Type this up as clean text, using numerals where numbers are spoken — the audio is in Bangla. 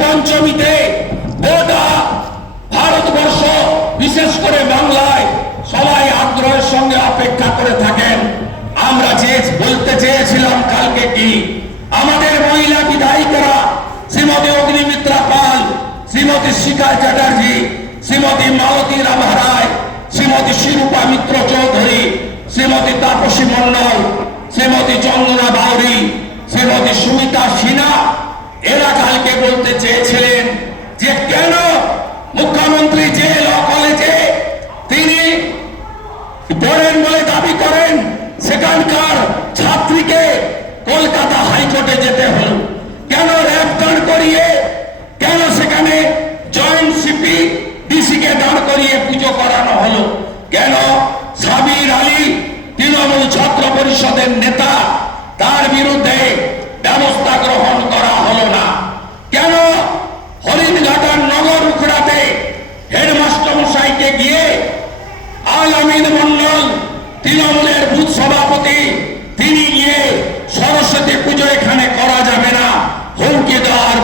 পঞ্চমীতে গোটা ভারতবর্ষ বিশেষ করে বাংলায় সবাই আগ্রহের সঙ্গে অপেক্ষা করে থাকেন। আমরা যে বলতে চেয়েছিলাম কালকে কি আমাদের মহিলা বিধায়িকারা শ্রীমতী অগ্নিমিত্রা পাল, শ্রীমতী শিখা চ্যাটার্জি, শ্রীমতী মালতী রাভা রায়, শ্রীমতী শিরূপা মিত্র চৌধুরী, শ্রীমতী তাপসী মন্ডল, শ্রীমতী চন্দনা বাউরি, শ্রীমতী সুমিতা সিনহা এরা কালকে বলতে চেয়েছিলেন যে কেন মুখ্যমন্ত্রী যে ল কলেজে তিনি পড়েন বলে দাবি করেন সেখানকার ছাত্রীকে কলকাতা হাইকোর্টে যেতে হল, কেন র্যাব দাঁড় করিয়ে, কেন সেখানে জয়েন্ট সিপি ডিসিকে দাঁড় করিয়ে পুজো করানো হলো, কেন সাবির আলী তৃণমূল ছাত্র পরিষদের নেতা তার বিরুদ্ধে ব্যবস্থা গ্রহণ করা হলো না, কেন হরিণঘাটার নগর উখড়াতে হেডমাস্টার মশাইকে গিয়ে আল আমিন মন্ডল তৃণমূলের বুথ সভাপতি তিনি গিয়ে সরস্বতী পুজো এখানে করা যাবে না হুমকি দেওয়ার